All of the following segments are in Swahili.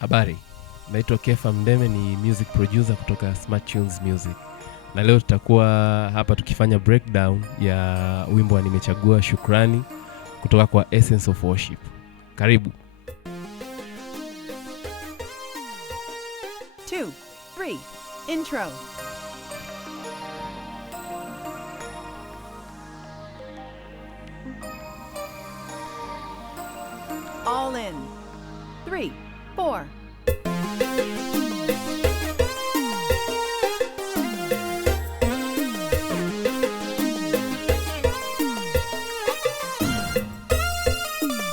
Habari, naitwa Kefa Mdeme, ni music producer kutoka Smart Tunes Music. Na leo tutakuwa hapa tukifanya breakdown ya wimbo wa nimechagua Shukrani kutoka kwa Essence of Worship. Karibu. 2, 3, intro. All in. 3, 4.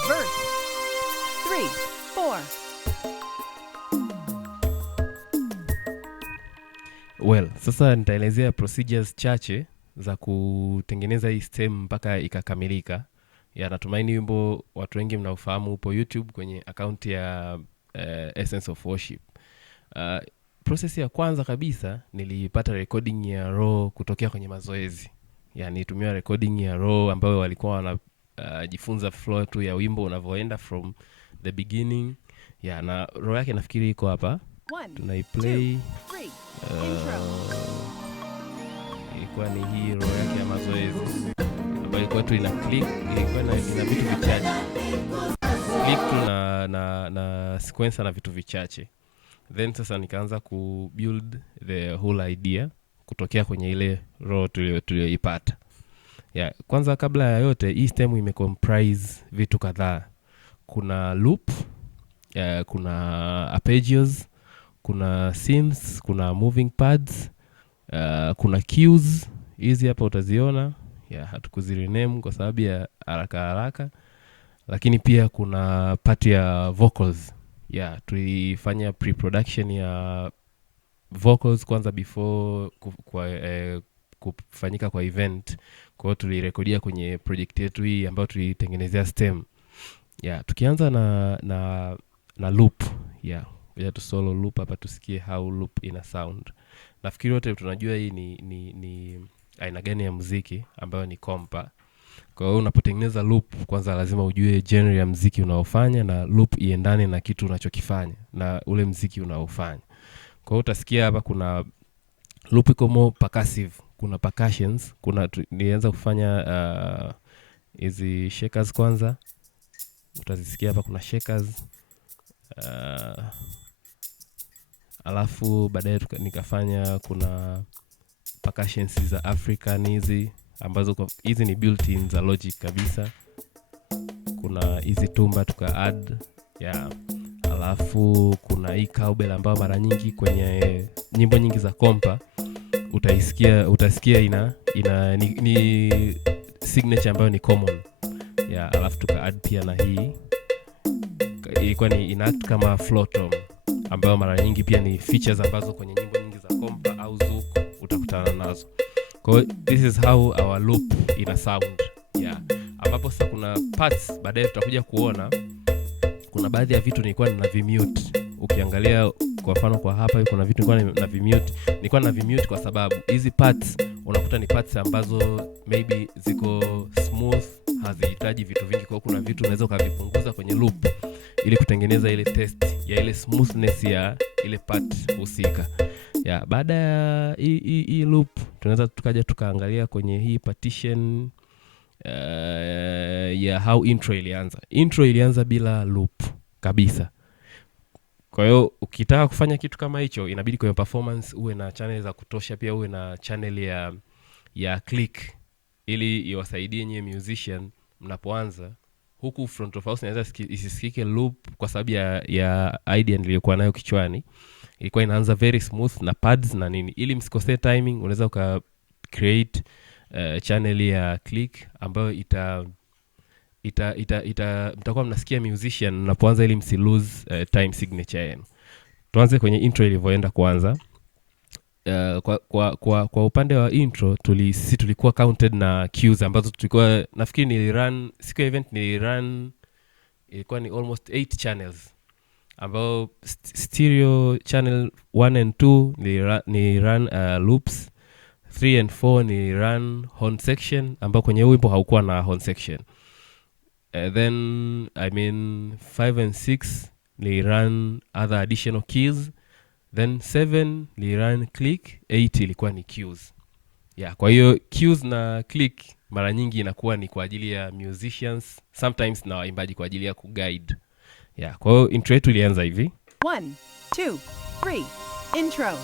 Verse. 3, 4. Well, sasa nitaelezea procedures chache za kutengeneza hii stem mpaka ikakamilika. Ya natumaini wimbo watu wengi mnaofahamu upo YouTube kwenye account ya Essence of Worship. Process ya kwanza kabisa nilipata recording ya raw kutokea kwenye mazoezi. Yani nitumia recording ya raw ambayo walikuwa wanajifunza flow tu ya wimbo unavyoenda from the beginning. Ya na raw yake nafikiri iko hapa. Tunaiplay. 3, intro. Ilikuwa ni hii raw yake ya mazoezi ambayo ilikuwa tu ina click, ilikuwa ina vitu vichache. Click tu na sequencer na vitu vichache. Then sasa nikaanza kubuild the whole idea kutokea kwenye ile raw tuliyoipata. Kwanza kabla ya yote hii stem imecomprise vitu kadhaa. Kuna loop, kuna arpeggios, kuna synths, kuna moving pads, kuna cues. Hizi hapa utaziona. Hatukuzirename kwa sababu ya haraka. Lakini pia kuna part ya vocals. Tulifanya pre-production ya vocals kwanza before kufanyika kwa event. Kwa hiyo tulirekodia kwenye project yetu hii ambayo tulitengenezea stem. Tukianza na loop. Tu solo loop hapa tusikie how loop ina sound. Nafikiri wote tunajua hii ni aina gani ya muziki ambayo ni kompa. Kwa hiyo unapotengeneza loop kwanza lazima ujue genre ya muziki unaofanya na loop iendane na kitu unachokifanya na ule muziki unaofanya. Kwa hiyo utasikia hapa kuna loop iko more percussive, kuna percussions, nianza kufanya hizi shakers kwanza. Utazisikia hapa kuna shakers. Alafu baadaye nikafanya kuna percussions za African hizi ambazo hizi ni built-in za Logic kabisa. Kuna hizi tumba tuka add. Alafu kuna hii cowbell ambayo mara nyingi kwenye nyimbo nyingi za kompa utasikia ni signature ambayo ni common. Alafu tuka add pia na hii ilikuwa ni inact kama flow tone ambayo mara nyingi pia ni features ambazo kwenye nyimbo nyingi za kompa au zouk utakutana nazo. Kwa this is how our loop ina sound. Ambapo sasa kuna parts baadaye tutakuja kuona kuna baadhi ya vitu nilikuwa nina vimute. Ukiangalia kwa mfano kwa hapa kuna vitu nilikuwa nina vimute. Nilikuwa na vimute kwa sababu hizi parts unakuta ni parts ambazo maybe ziko smooth, hazihitaji vitu vingi. Kwa kuna vitu unaweza ukavipunguza kwenye loop ili kutengeneza ile test ya ile smoothness ya ile part husika. Baada ya hii loop tunaweza tukaja tukaangalia kwenye hii partition ya how intro ilianza. Intro ilianza bila loop kabisa. Kwa hiyo ukitaka kufanya kitu kama hicho inabidi kwenye performance uwe na channel za kutosha, pia uwe na channel ya click ili iwasaidie nyie musician mnapoanza. Huku front of house inaweza isisikike loop kwa sababu ya idea niliyokuwa nayo kichwani. Ilikuwa inaanza very smooth na pads na nini. Ili msikose timing unaweza uka create channel ya click ambayo mtakuwa mnasikia musician mnapoanza ili msi lose time signature yenu. Tuanze kwenye intro ilivyoenda kwanza. Kwa upande wa intro sisi tulikuwa counted na cues ambazo tulikuwa nafikiri nilirun siku ya event nilirun ilikuwa ni almost 8 channels ambao stereo channel 1 and 2 nilirun loops, 3 and 4 nilirun horn section ambao kwenye wimbo haukuwa na horn section. Then 5 and 6 nilirun other additional keys, then 7 nilirun click, 8 ilikuwa ni cues. Yeah, kwa hiyo cues na click mara nyingi inakuwa ni kwa ajili ya musicians, sometimes na waimbaji kwa ajili ya kuguide. Yeah, kwa hiyo intro yetu ilianza hivi. 1, 2, 3. Intro.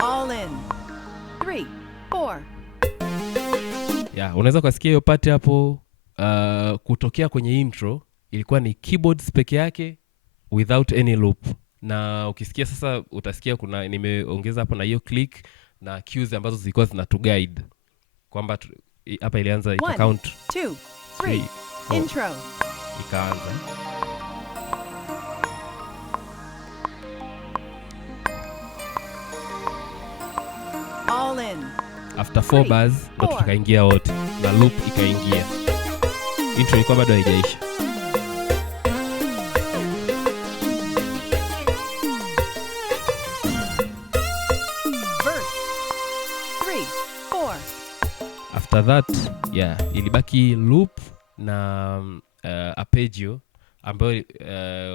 All in. 3, 4. Yeah, unaweza kusikia hiyo part hapo kutokea kwenye intro ilikuwa ni keyboards peke yake without any loop. Na ukisikia sasa utasikia kuna nimeongeza hapo na hiyo click na cues ambazo zilikuwa zinatu guide. Kwamba hapa ilianza ika count 2, 3. Intro. Ikaanza. All in. After 4 bars ndo tukaingia wote na loop ikaingia. Intro ilikuwa bado haijaisha. Verse 3, 4. After that, yeah, ilibaki loop na arpeggio ambayo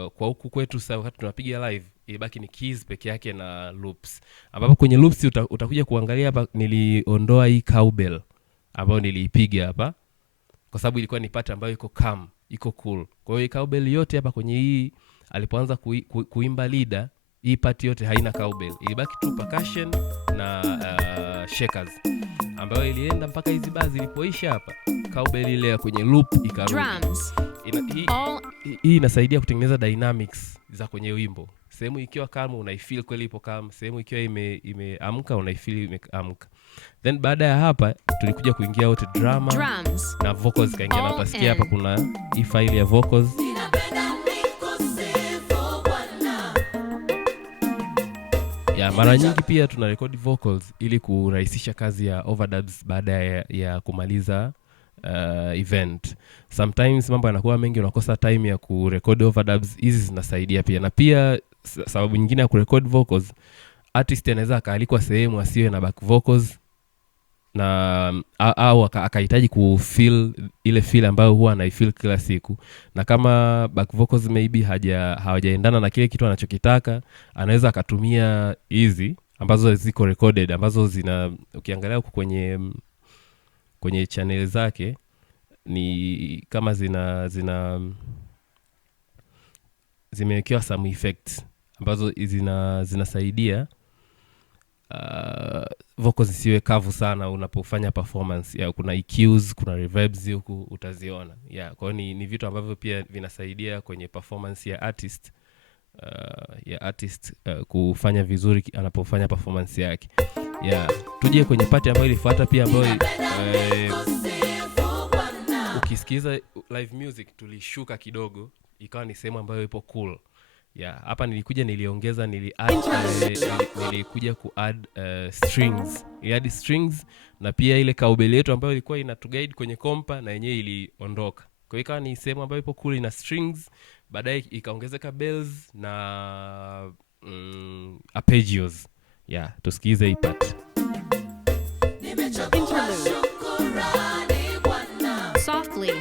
kwa huku kwetu sasa wakati tunapiga live ilibaki ni keys peke yake na loops. Ambapo kwenye loops utakuja kuangalia hapa niliondoa hii cowbell ambayo niliipiga hapa kwa sababu ilikuwa ni part ambayo iko calm, iko cool. Kwa hiyo cowbell yote hapa kwenye hii alipoanza kuimba leader, hii part yote haina cowbell. Ilibaki tu percussion na shakers ambayo ilienda mpaka hizi bars zilipoisha hapa. Cowbell ile kwenye loop ikarudi. Hii inasaidia kutengeneza dynamics za kwenye wimbo. Sehemu ikiwa calm unaifeel kweli ipo calm, sehemu ikiwa imeamka unaifeel imeamka. Then baada ya hapa tulikuja kuingia wote drums na vocals kaingia, na utasikia hapa kuna hii file ya vocals. Ya mara nyingi pia tuna record vocals ili kurahisisha kazi ya overdubs baada ya kumaliza event. Sometimes mambo yanakuwa mengi unakosa time ya kurecord overdubs, hizi zinasaidia pia. Na pia sababu nyingine ya kurecord vocals, artist anaweza akaalikwa sehemu asiwe na back vocals na au akahitaji kufeel ile feel ambayo huwa anaifeel kila siku, na kama back vocals maybe hawajaendana na kile kitu anachokitaka, anaweza akatumia hizi ambazo ziko recorded, ambazo zina ukiangalia huko kwenye channel zake ni kama zimewekewa some effects ambazo zinasaidia vocals zisiwe kavu sana unapofanya performance. Ya kuna EQs, kuna reverbs huku utaziona. Ya kwa hiyo ni vitu ambavyo pia vinasaidia kwenye performance ya artist kufanya vizuri anapofanya performance yake. Ya tuje kwenye part ambayo ilifuata pia ambayo ukisikiza live music tulishuka kidogo, ikawa ni sehemu ambayo ipo cool. Yeah, hapa niliongeza nilikuja kuadd strings. Add strings na pia ile cowbell yetu ambayo ilikuwa inatuguide kwenye kompa na yenyewe iliondoka. Kwa hiyo ikawa ni sehemu ambayo ipo cool ina strings, baadaye ikaongezeka bells na arpeggios. Yeah, tusikize hii part. Softly.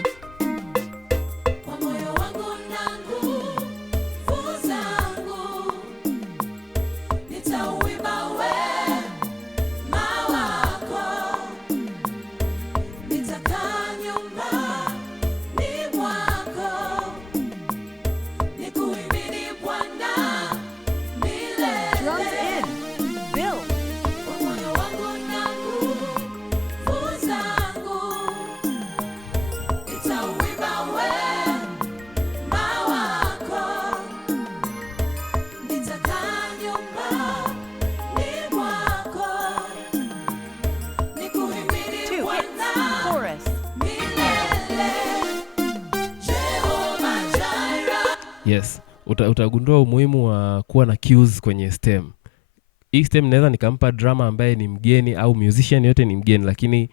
Yes, utagundua umuhimu wa kuwa na cues kwenye stem. Hii stem naweza nikampa drama ambaye ni mgeni au musician yote ni mgeni, lakini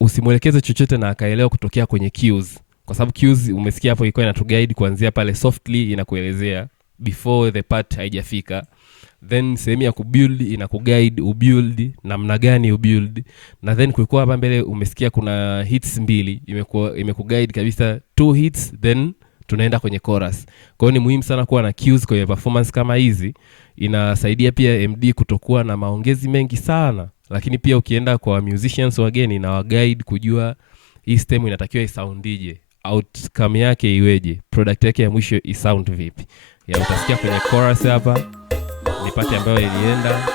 usimwelekeze chochote na akaelewa kutokea kwenye cues. Kwa sababu cues umesikia hapo ilikuwa inatuguide kuanzia pale softly inakuelezea before the part haijafika. then sehemu ya kubuild inakuguide ubuild namna gani ubuild, na then kulikuwa hapa mbele umesikia kuna hits 2 imekuguide kabisa 2 hits then tunaenda kwenye chorus. Kwa hiyo ni muhimu sana kuwa na cues kwenye performance kama hizi. Inasaidia pia MD kutokuwa na maongezi mengi sana, lakini pia ukienda kwa musicians wageni na guide kujua hii stem inatakiwa isoundije, outcome yake iweje, product yake ya mwisho isound vipi. Ya utasikia kwenye chorus hapa ni part ambayo ilienda,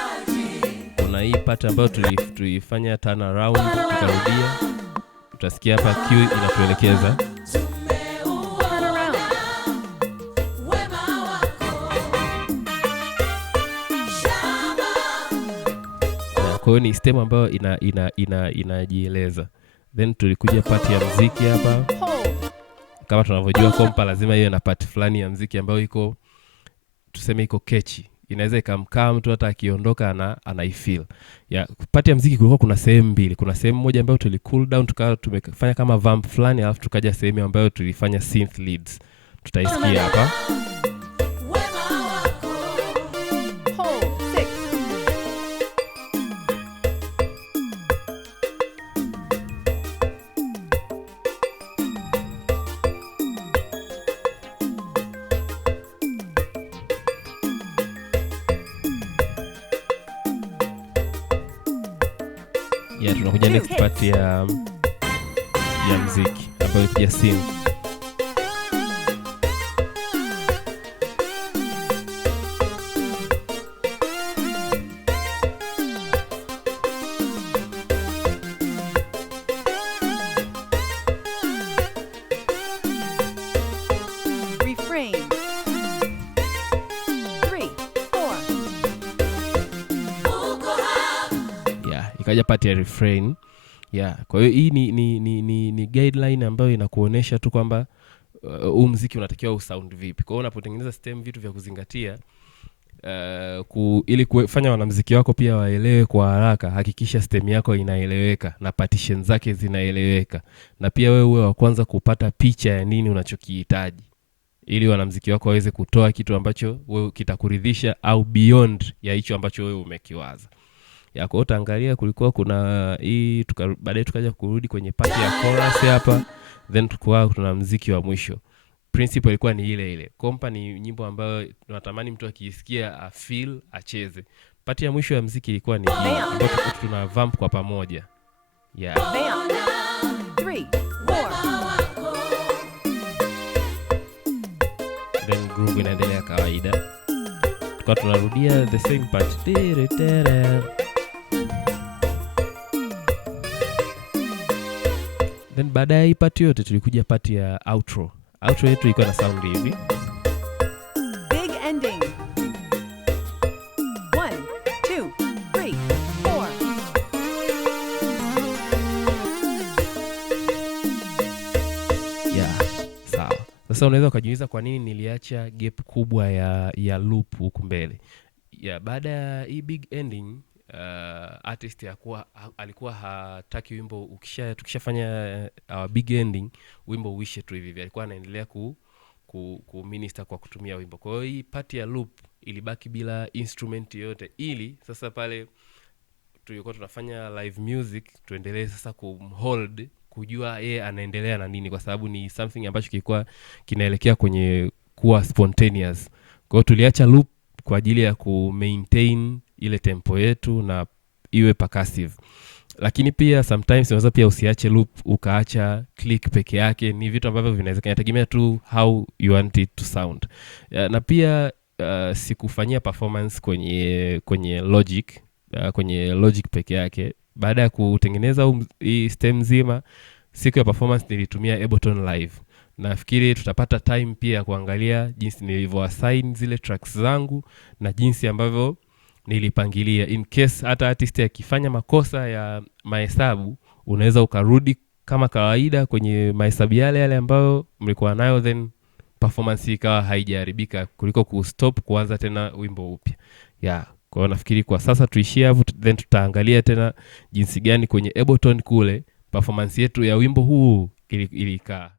kuna hii part ambayo tulifanya turn around tukarudia, utasikia hapa cue inatuelekeza. Kwa hiyo ni stem ambayo inajieleza. Then tulikuja part ya muziki hapa. Kama tunavyojua kompa lazima iwe na part fulani ya muziki ambayo iko, tuseme iko catchy. Inaweza ikamkaa mtu hata akiondoka anaifeel. Ya part ya muziki kulikuwa kuna sehemu mbili. Kuna sehemu moja ambayo tulicool down tukawa tumefanya kama vamp fulani, alafu tukaja sehemu ambayo tulifanya synth leads. Tutaisikia hapa. Ya tunakuja next part ya muziki ambayo pia synth. Refrain. 3, 4. Ikaja part ya refrain. Kwa hiyo hii ni guideline ambayo inakuonesha tu kwamba muziki unatakiwa usound vipi. Kwa hiyo unapotengeneza stem, vitu vya kuzingatia ili kufanya wanamuziki wako pia waelewe kwa haraka, hakikisha stem yako inaeleweka na partition zake zinaeleweka, na pia wewe uwe wa kwanza kupata picha ya nini unachokihitaji, ili wanamuziki wako waweze kutoa kitu ambacho wewe kitakuridhisha au beyond ya hicho ambacho wewe umekiwaza. Kwa hiyo utaangalia kulikuwa kuna hii baadaye tukaja kurudi kwenye part ya chorus hapa, then tukua tuna muziki wa mwisho. Principle ilikuwa ni ile ile. Kompa ni nyimbo ambayo tunatamani mtu akisikia feel acheze. Part ya mwisho ya muziki ilikuwa ni hii ambayo tuna vamp kwa pamoja. 3, 4. Then groove inaendelea kawaida. Tukao tunarudia the same part. Then baada ya hii part yote tulikuja part ya outro. Outro yetu ilikuwa na sound hivi. Big ending. 1, 2, 3, 4. Sawa. Sasa unaweza ukajiuliza kwa nini niliacha gap kubwa ya loop huku mbele. Baada ya hii big ending, artist alikuwa hataki wimbo tukishafanya big ending wimbo uishe tu hivi. Alikuwa anaendelea ku minister kwa kutumia wimbo. Kwa hiyo hii part ya loop ilibaki bila instrument yote, ili sasa pale tulikuwa tunafanya live music tuendelee sasa kumhold, kujua yeye anaendelea na nini, kwa sababu ni something ambacho kilikuwa kinaelekea kwenye kuwa spontaneous. Kwa hiyo tuliacha loop kwa ajili ya ku maintain ile tempo yetu na iwe percussive. Lakini pia sometimes unaweza pia usiache loop ukaacha click peke yake. Ni vitu ambavyo vinawezekana, inategemea tu how you want it to sound. Na pia sikufanyia performance kwenye Logic peke yake. Baada ya kutengeneza hii stem nzima, siku ya performance nilitumia Ableton Live. Nafikiri tutapata time pia kuangalia jinsi nilivyo assign zile tracks zangu na jinsi ambavyo nilipangilia. In case hata artist akifanya makosa ya mahesabu, unaweza ukarudi kama kawaida kwenye mahesabu yale ambayo mlikuwa nayo, then performance ikawa haijaharibika, kuliko kustop kuanza tena wimbo upya. Kwa nafikiri kwa sasa tuishie hapo, then tutaangalia tena jinsi gani kwenye Ableton kule performance yetu ya wimbo huu ilikaa.